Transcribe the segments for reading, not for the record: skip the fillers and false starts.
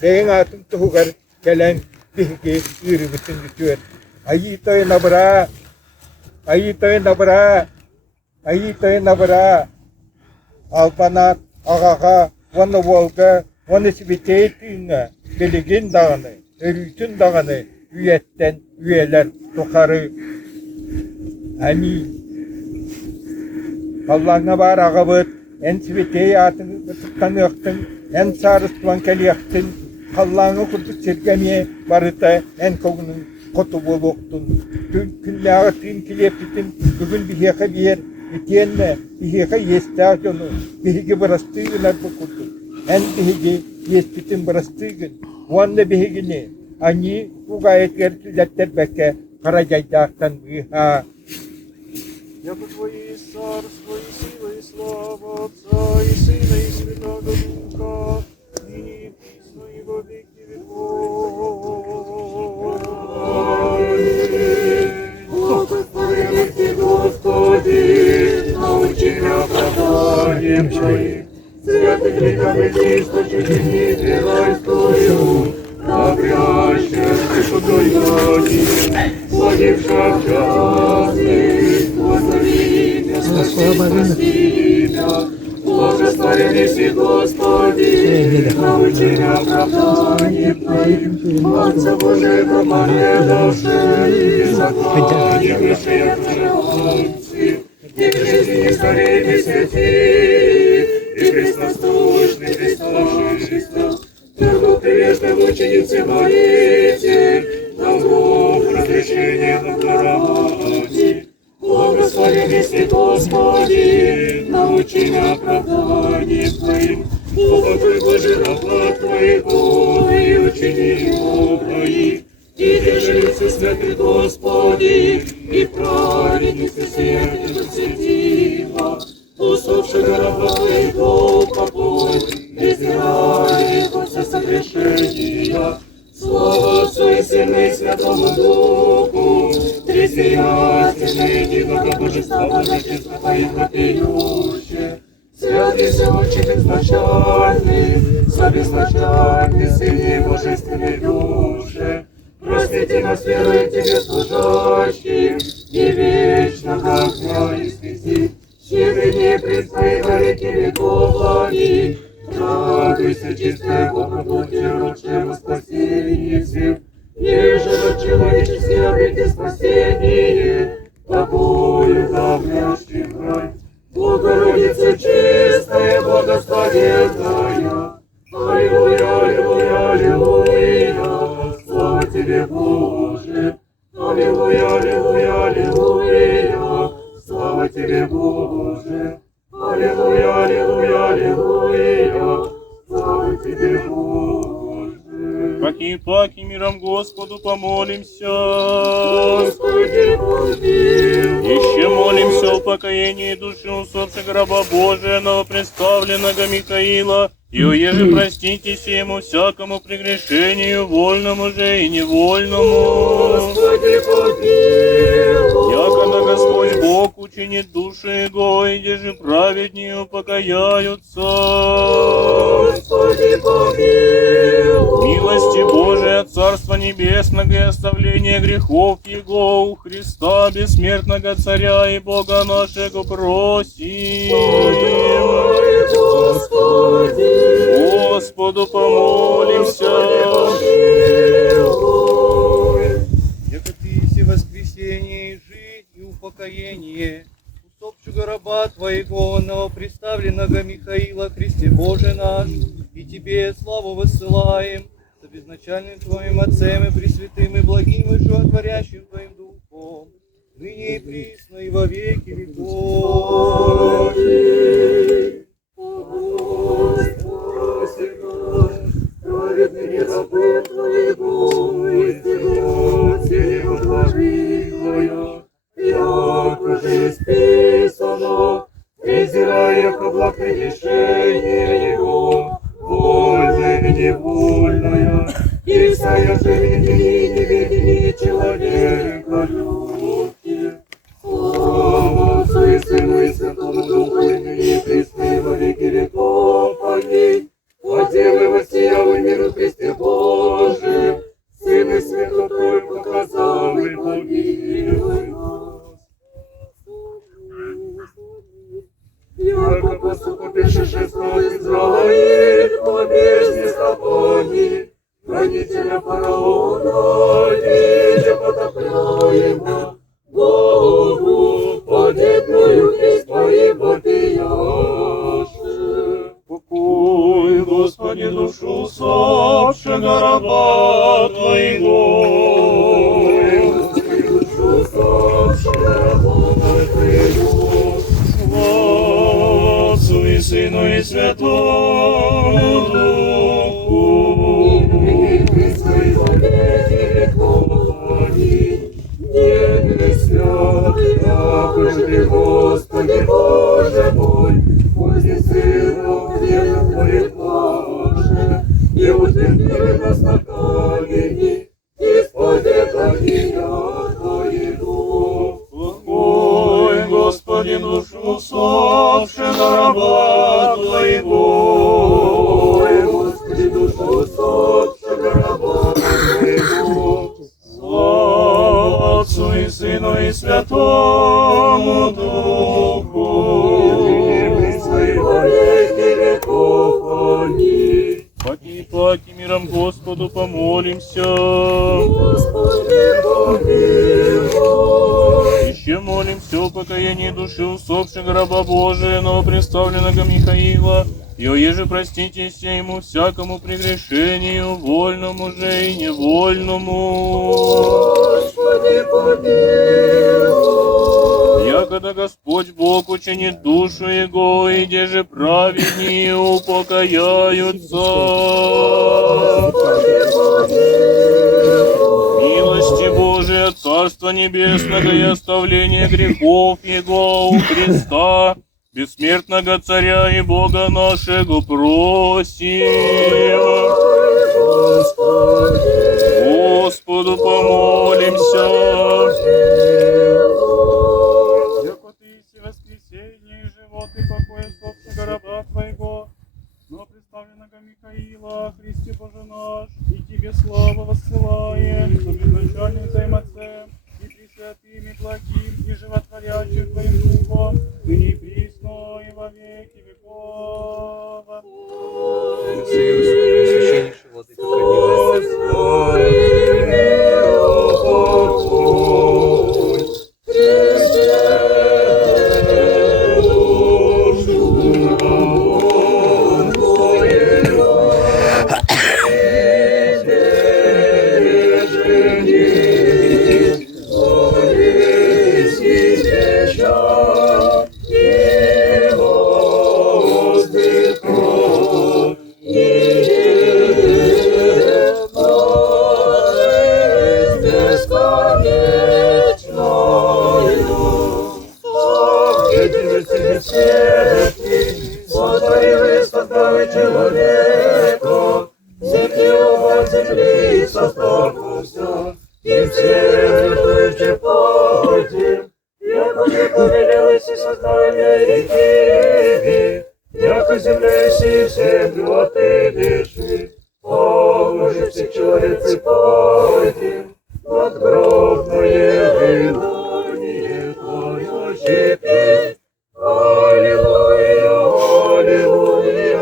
Senin atın tuğgar gelen bihge ürümüsün düşüyor. Ayitoy nabra. Alpanat, ağağa, vanı volga, vanı sibiteytine, beligin dağını, örütün dağını, üyetten üyeler tukarı. Hani Allah'ına var ağabey, en sibitey atın, tıktanıktın, en sarıstıvan keliyaktın, Allah'ını kurduk sirkemeye barıta, en kogunun kotu boluktun. Günle ağıtın kilepitin, bugün bir heka bir yer, Itienne, bihika yestasyonu, bihiki bırastığılar bu kutu. En bihiki yespitin bırastığın, vanne bihikini, ani bu gayet gerçekler beke, karacaycaktan biha. Яко Твое есть царство, и сила, и слава Отца, и Сына, и Святого Духа, ныне и присно, и во веки веков. Благословен Ты, Господи, научи меня оправданием Твоим, святых веков и источников недревайствую, напрящих и подойдани, владевших частных, благослови меня, спаси меня, благословен си, Господи, научи меня оправданием Твоим, Отца Божьего помиловавший, и заклани греши отцы, и в жизни скорее святи, и престостушный Христос, Торгу прилежной мученицы молите, долгов разрешения на городе. Благословен си, Господи, научи меня оправданием Твоим, Богу Божий раба Твоего, и учени его Твоих, и держися святый Господи, и праведницы святых святила, усопшего раба Твоего покой, презирай его все согрешения. Слава Отцу и Сыну и Святому Духу, тресиястенно единого Божества, Божества и вопиющее. Святый Всеотче безначальный, собезначальный, Сын и Божественной Душе, простите нас, веруя Тебе служащим, и вечного огня и святи, щедрый дни предстоит во веки веков лови. Радуйся, чистая Бога, Богородчего спасение всех, ежели человеческие обрети спасение, тобою давлящим рай. Богородица чистая, благословенная, аллилуйя, аллилуйя, аллилуйя, слава Тебе, Боже, аллилуйя, аллилуйя, аллилуйя, слава Тебе, Боже. Аллилуйя, аллилуйя, аллилуйя, слава Тебе, Боже. Паки миром Господу помолимся. Господи, помилуй. Еще молимся о покаянии души усопшего раба Божия, новопредставленного Михаила, и уеже проститесь ему всякому прегрешению, вольному же и невольному. Господи, помилуй. Якогда Господь Бог учинит души его, и деже праведнее покаяются. Господи, помилуй. Милости Божия, Царства Небесного и оставления грехов Его у Христа, бессмертного Царя и Бога нашего просим. Господи, Господу помолимся. Яко Ты есть воскресение, и жизнь, и упокоение, усопшего раба Твоего, новопредставленного Михаила, Христе Боже наш, и Тебе славу воссылаем, с безначальным Твоим Отцем и Пресвятым и благим и животворящим Твоим Духом, ныне и присно и во веки веков. праведными рабы Твоего, и Тебя благоволия, яко же исписано, презирая благ решение Его, вольное и невольное, и вся же невидение человека любви. Слава Отцу и Сыну и Святому Духу, и ныне и присно и во веки веков. Аминь. О Девы, воссиявы миру Христе гонителя фараона, ниже потопляемо, Богу подобную из твоей вопияши. Покой, Господи, душу усопшего раба Твоего. Господи, душу усопшего раба Твоего. Слава Отцу и Сыну и Святому Духу. Свои веки веков храни, не святый, якоже ты, Господи Боже мой, возле сынов верных Твоих Боже, и утвердили нас на камени, исподи прокиня Твоего. Покой, Господи, душу усопшего раба Твоего. Ой, Господи, душу усопшего раба Твоего. Слава Отцу и Сыну и Святому Духу. Свои веки веков храни. Паки миром Господу помолимся. Господи, помилуй. Еще молимся о покаянии души усопшего раба Божия, новопредставленного Михаила, и о еже проститесь ему всякому прегрешению, вольному же и невольному. Господи, помилуй. Якогда Господь Бог учинит душу его, и где же праведнее упокояются. Господи, помилуй. Милости Божия, Царства Небесного и оставление грехов Его у Христа, бессмертного Царя и Бога нашего просим. Господу помолимся. Яко Ты есть воскресение, и живот и покой усопшего раба Твоего, но представленного Михаила, Христе Боже наш, и Тебе славу воссылаем, что безначальным Твоим Отцем, и пресвятым, и благим, и животворящим Твоим Духом, ныне и присно, и во веки веков. Священнейший владыка, Сотворил создал человека, землю земли составился, и все плывче потем, яко не повелелось и создание реки, яко земля си землю отыдеши, Боже, все человецы потем, надгробное вымание Твое щепи. Аллилуйя, аллилуйя,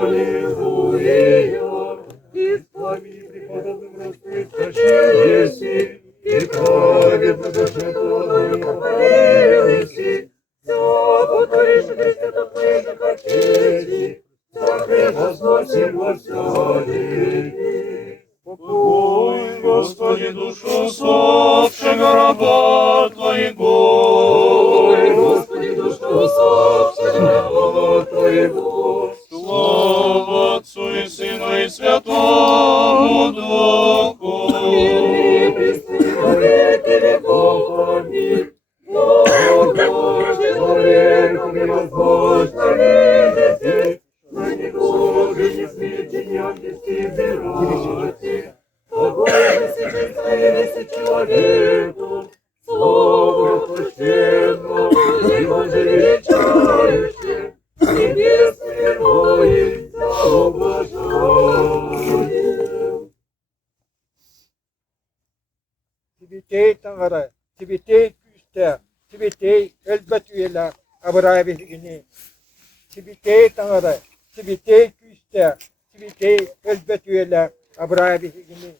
аллилуйя. И в пламени преподобным распрещен еси, и праведно дождённый хвалил еси. Все повторишь, Христе, то твоих хотели, так и возносим во все веки. Покой, Господи, душу усопшего раба Твоего. Ой, Господи, душу усопшего раба Твоего. Слава Отцу и Сыну и Святому Духу. Ныне пресны во веки веков. Аминь. Боже, человеку невозможно видеть, на него же не смейте не обвести взирайте. Боже, сейчас появился человеку, слово воплощенно, его же величающее, небесные вои, уважаем. Tibitey tangara, tibitey küste, tibitey elbet üyeler, abrabihini. Tibitey tangara, tibitey küste, tibitey elbet üyeler, Abrahim'ini,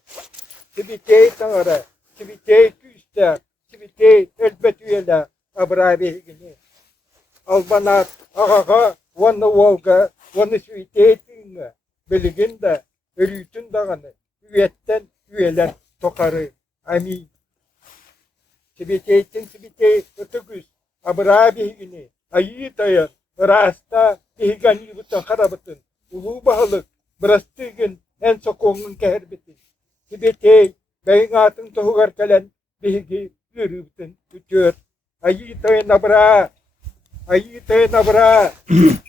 Sibitey Tanrı, Sibitey Küster, Sibitey elbet üyeler, Abrahim'ini. Albanat, ağağa, vanı volga, vanı Sibitey Tinga, bilgin de, ölütün dağını, üyetten üyeler tokarı. Amin. Sibitey'tin Sibitey ötüküz, Abrahim'ini, ayı dayan, rasta, ihgan yıbıtın harabıtın, ulu bahalık, bırastığın, en sokonun keherbitin. Sibitey, beyin atın tohugar kalen, bihigi yürübütün, ütüyor. Ayı dayan abra, ayı dayan abra,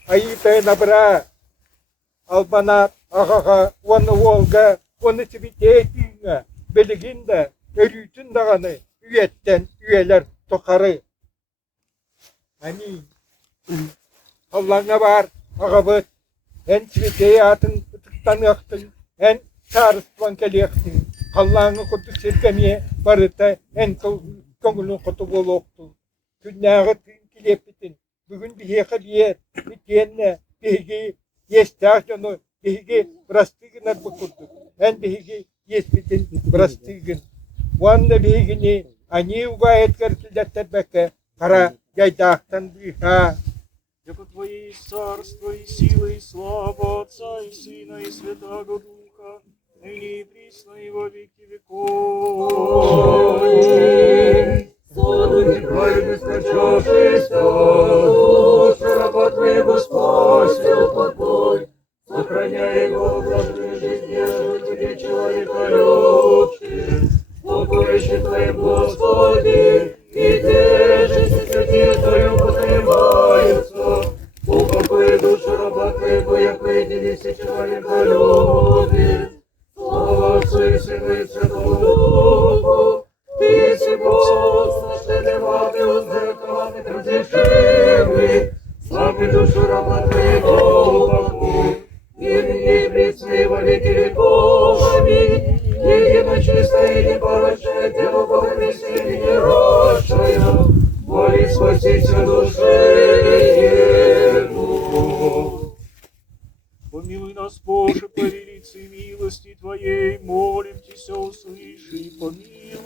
ayı dayan abra. Albanat, ağağa, vanı volga, vanı Sibitey tinga, bilgin de, ölütün dağını, üyetten üyeler tokarı. Amin. Allah'ına var, ağabey, en Sibitey atın, ıtıktan yaktın, en çağrısılan keliyaktın. Allah'ını kutu sirkemiye barıta en kongulun kutu boloktu. Günnağı tün kilepitin. Bugün bir heka bir yer, bir tiyenne, bir heki yestağını, bir heki brastığınar bukurdu. En bir heki yespitin brastığın. Bu anda bir hekini ani ugayet kartıldattar beke, kara yaydağtan bir ha. Яко Твое есть царство, и сила, и слава Отца, и Сына, и Святаго Духа, ныне и присно, и во веки веков. Аминь. Славы праведно скачавшийся, душу раба Твоего спаси упокой, сохраняй его в блаженной жизни, ожидай Тебе человека любче, покоище Твоим, Господи, и держись, и святее Твою поднимаются, упокой душу раба Твоего, яко единицы человека любит. Слава Отцу и Сыну и Святому Духу, Ты си Бог, слышны воды узракованных разрешимых, слави душу раба Твоего упокой, и ныне и присно и во веки веков. Аминь. Едино чистое и непорочное Дева Бога Мессия неродшая, моли спасите души Ему. Помилуй нас, Боже, по велице милости Твоей, молим Тебя, услыши и помилуй.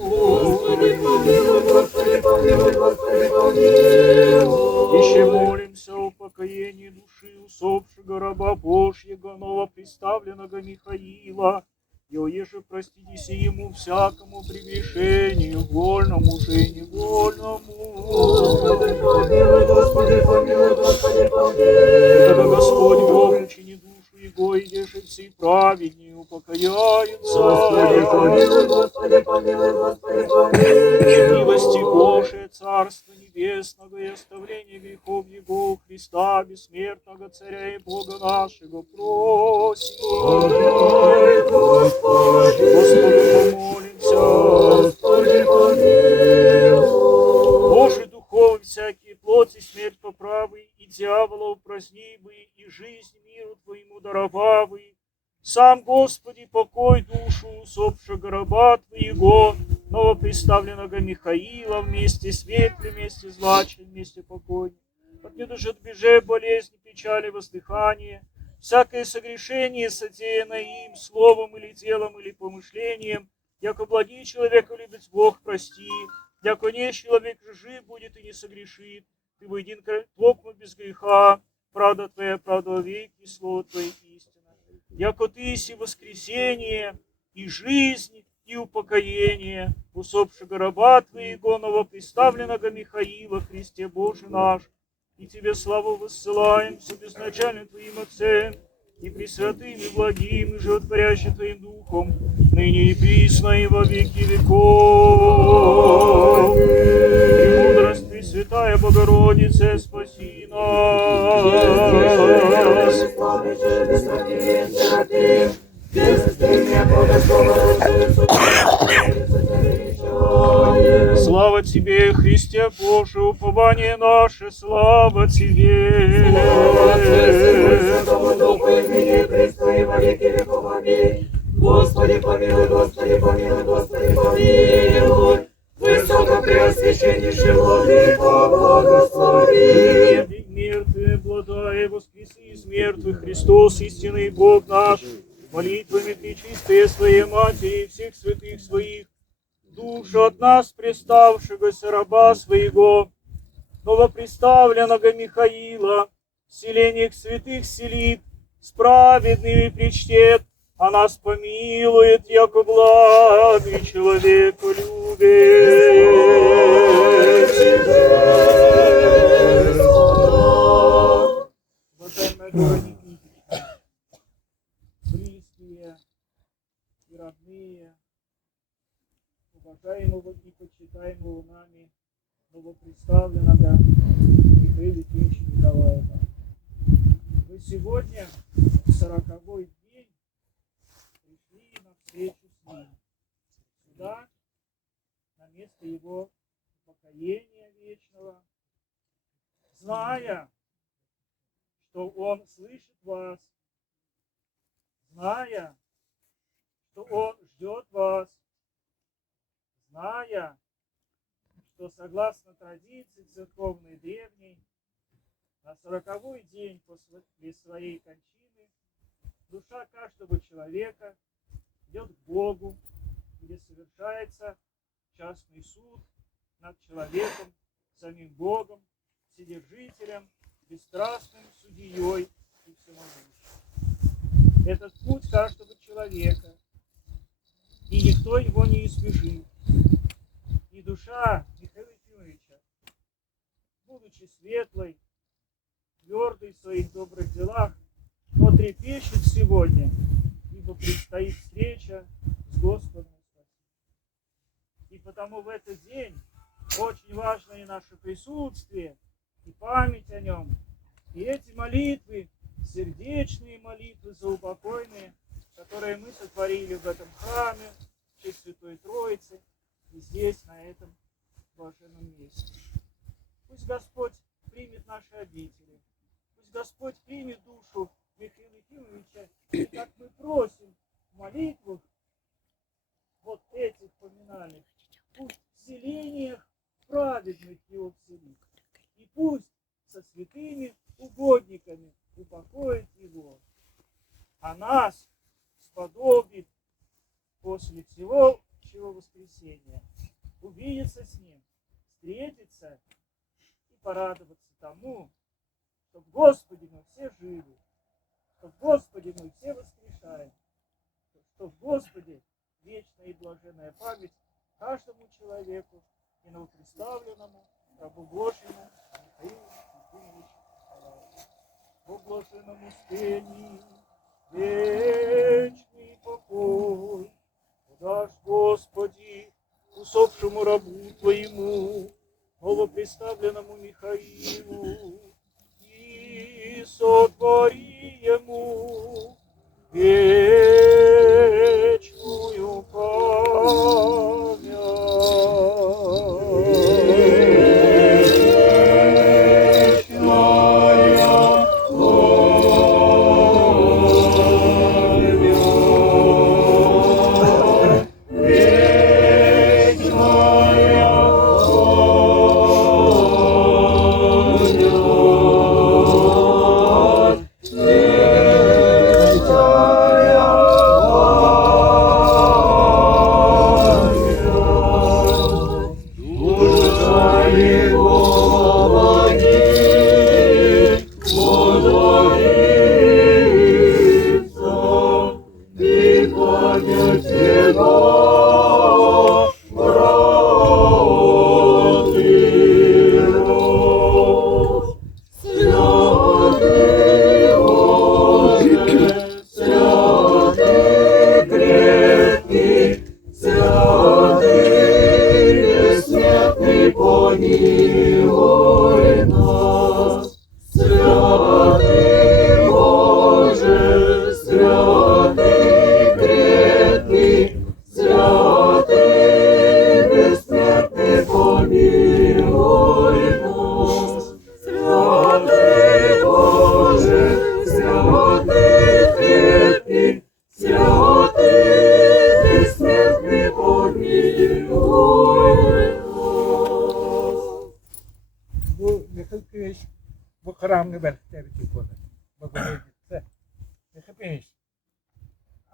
Господи, помилуй, Господи, помилуй, Господи, помилуй. Еще молимся о покоении души усопшего раба Божьего, новоприставленного Михаила, и оеже проститесь ему всякому прегрешению, вольному же и невольному. Господи, помилуй, Господи, помилуй, Господи, помилуй. Когда Господь Бог учини душу Его, и еже все праведнее упокояются. Господи, помилуй, Господи, помилуй, Господи, помилуй. Милости Божие, Царство Небесного и оставление грехов Его у Христа, бессмертного Царя и Бога нашего, просим. Помилуй, Господи, Господу помолимся. Господи, помилуй. Боже, духовный всякие плоти, смерть поправы, и дьявола упраздни бы, и жизнь миру Твоему даровавы. Сам, Господи, покой душу усопшего раба Твоего, новоприставленного Михаила, вместе светлым, вместе злачным, вместе покойным. От недуж отбеже болезни, печали, воздыхания, всякое согрешение, содеянное им, словом или делом, или помышлением, яко благий человека любит Бог, прости, яко не человек же жив будет и не согрешит, ты воедин токмо без греха, правда Твоя, правда веки, слово Твое истина. Яко Ты си воскресение и жизнь, и упокоение усопшего раба Твоего, новоприставленного Михаила, Христе Боже наш, и Тебе славу воссылаем с безначальным Твоим Отцем, и пресвятым, и благим, и животворящим Твоим Духом, ныне и присно, и во веки веков. Премудрость Пресвятая Богородице, спаси нас. Слава Тебе, Христе Боже, упование наше, слава Тебе. Господи, помилуй, Господи, помилуй, Господи, помилуй. Высокопреосвященнейший Владыка, благослови. Мертвые, обладая, воскреси из мертвых, Христос, истинный Бог наш, молитвами Пречистой Своей Матери и всех святых Своих, душу от нас преставшегося раба Своего, новоприставленного Михаила, в селениях святых селит, с праведными причтет, а нас помилует, яко благий человеку Уважаемая Дора Никитична, близкие и родные, уважаемого и почитаемого нами новоприставленного Михаила Ефимовича Николаева. Вы сегодня, в 40-й день, пришли на встречу с ним. Сюда, на место его упокоения вечного, зная, что он слышит вас, зная, что он ждет вас, зная, что согласно традиции церковной древней, на 40-й день после своей кончины душа каждого человека идет к Богу, где совершается частный суд над человеком, самим Богом, Вседержителем, бесстрастным судьей и всемогущим. Этот путь каждого человека, и никто его не избежит. И душа Михаила Ефимовича, будучи светлой, твердой в своих добрых делах, но трепещет сегодня, ибо предстоит встреча с Господом. И потому в этот день очень важно и наше присутствие, и память о нем, и эти молитвы, сердечные молитвы заупокойные, которые мы сотворили в этом храме, в честь Святой Троицы, и здесь, на этом блаженном месте. Пусть Господь примет наши обители, пусть Господь примет душу Михаила Ефимовича, и как мы просим в молитвах вот этих поминальных, пусть в селениях праведных его вселит, и пусть со святыми угодниками упокоит его, а нас сподобит после всего воскресения увидеться с ним, встретиться и порадоваться тому, что в Господе мы все живы, что в Господе мы все воскрешаем, что в Господе вечная и блаженная память каждому человеку и новоприставленному рабу Божьему Михаилу Ефимовичу Николаеву. Во блаженном успении вечный покой дашь, Господи, усопшему рабу Твоему, новоприставленному Михаилу, и сотвори ему вечную память.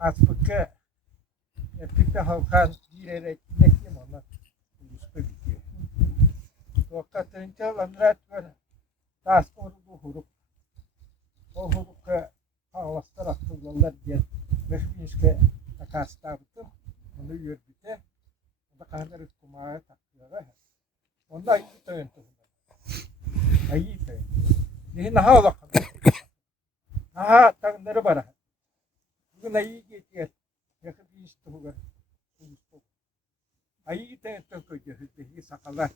Aspıkı Epikte halkan girerek nekim ona uluslu bitiyor. Vakatınca lanrat var. Tas korudu hurup. O hurup ağlastar akıllılar diye. Mehminişke takasta bıtım. Onu yürüdü. Onda kahveler kumaya takıyor. Onda iyi töyün tuğunda. İyi töyün. Nihin naha olakın. Naha tanrı bara. Bugün iyi geçiyor. Yakın bir iş tuğlar. Ayı töyün koyuyor. Hüddeyi sakallar.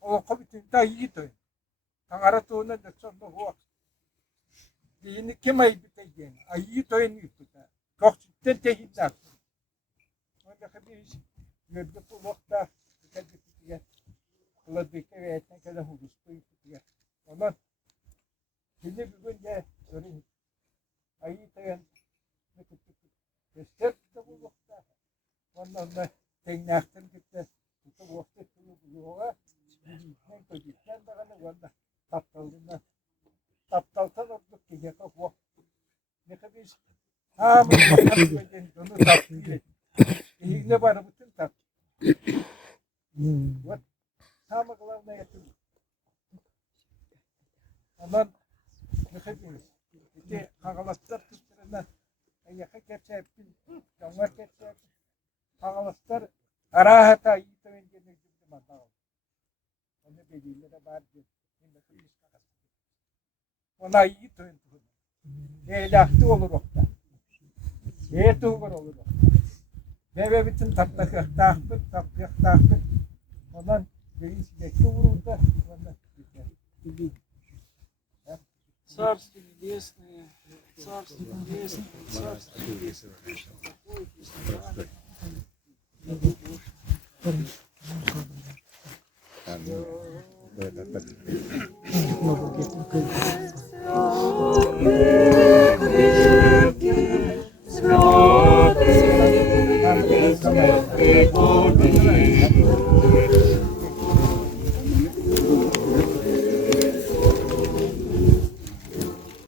O kobitin ta iyi töyün. Tangara tuğuna da sonunda huak. Dini kim ayı biteceğini. Ayı töyün yıkıda. Çok cidden tehditler. Onda bir iş. Gördü bu vakta. Dikkat ediyor. Kuladıkta ve etken kadar huluslu yıkıda. Ondan şimdi bugün de görün. Ayı töyün. Destek de bu vakta. Ondan da teknaktan gitti. Bu vakta buluyorlar. Gitmen koyacaklar da hani valla taptalından. Taptaltan olduk ki yakak vakta. Ne kadar iş. Ha bu vakta onu taptıyor. İyiyle bana bütün tap. Vat. Sama kılavuna yatıyor. Ondan ne kadar iş. İşte kagalaslar kısmından yakak geçer. Yanlar geçer. Kagalaslar arahata iyi tövün gelmek gibi mantığı. Onu belirlere var diyor. Ona iyi tövün tövün. Eğlahtı olur okta. Eğlahtı olur okta. Ve bütün tatlıkı takpık. Ondan beyin sinekli vuruldu. Ondan biter. Царство Небесное, Царство Небесное, Царство Небесное, Кришна, такое Кришна, Thank you.